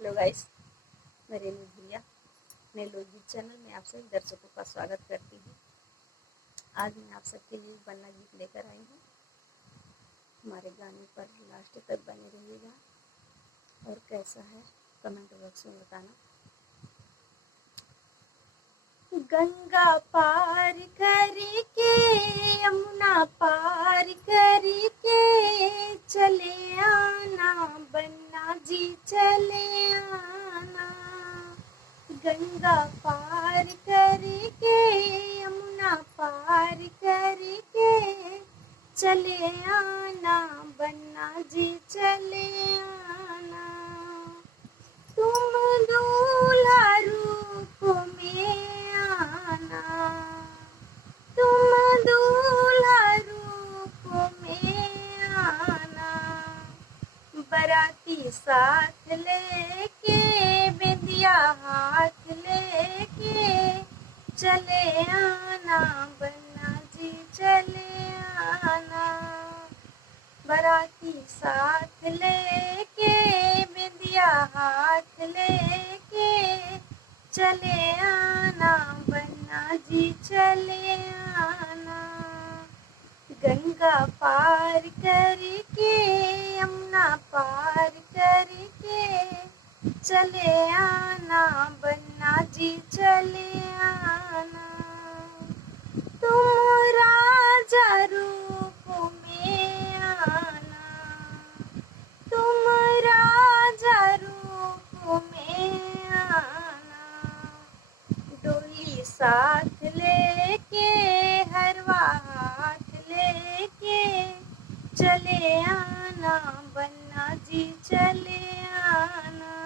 Hello guys, मैं रेनू भूरिया अपने लोकगीत चैनल में आप सभी दर्शकों का स्वागत करती हूँ। आज मैं आप सबके लिए बन्ना गीत लेकर आई हूँ। हमारे गाने पर लास्ट तक बने रहिएगा और कैसा है कमेंट बॉक्स में बताना। गंगा पार करके यमुना पार करके चले आना बन्ना जी चले आना। गंगा पार करके यमुना पार करके चले आना बन्ना जी चले आना। तुम दूल्हा रूप में आना, तुम दूल्हा रूप में आना। बराती साथ लेके बिंदिया हाथ लेके चले आना बन्ना जी चले आना। बराती साथ लेके बिंदिया हाथ लेके चले आना बन्ना जी चले आना। गंगा पार करके यमुना पार करके चले आना बन्ना जी चले आना। तुम राजा रूप में आना, तुम राजा रूप में आना। डोली साथ लेके हरवा हाथ लेके चले आना बन्ना जी चले आना।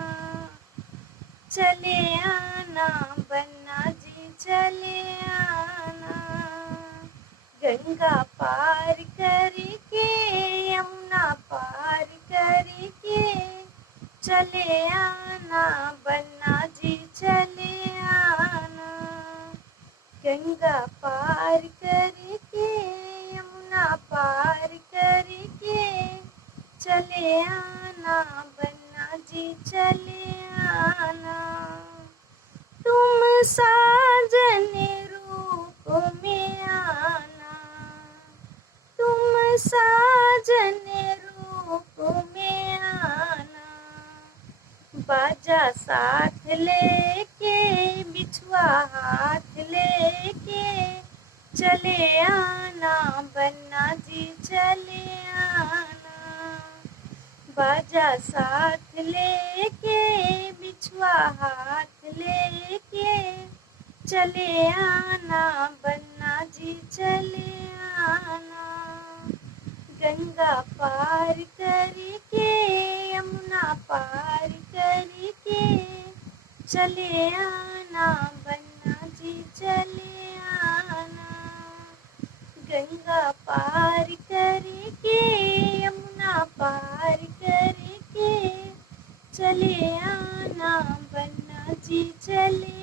चले आना बन्ना जी चले आना। गंगा पार करके यमुना पार करके चले आना बन्ना जी चले आना। गंगा पार करके यमुना पार करके चले आना बन्ना जी चले आना। तुम साजन रूप में आना, तुम साजन रूप में आना। बाजा साथ लेके बिछुआ हाथ लेके चले आना बन्ना जी चले आना। बाजा साथ लेके बिछुआ हाथ लेके चले आना बन्ना जी चले आना। गंगा पार करके यमुना पार करके चले आना बन्ना जी चले आना। गंगा पार करके यमुना पार करके चले आना बन्ना जी चले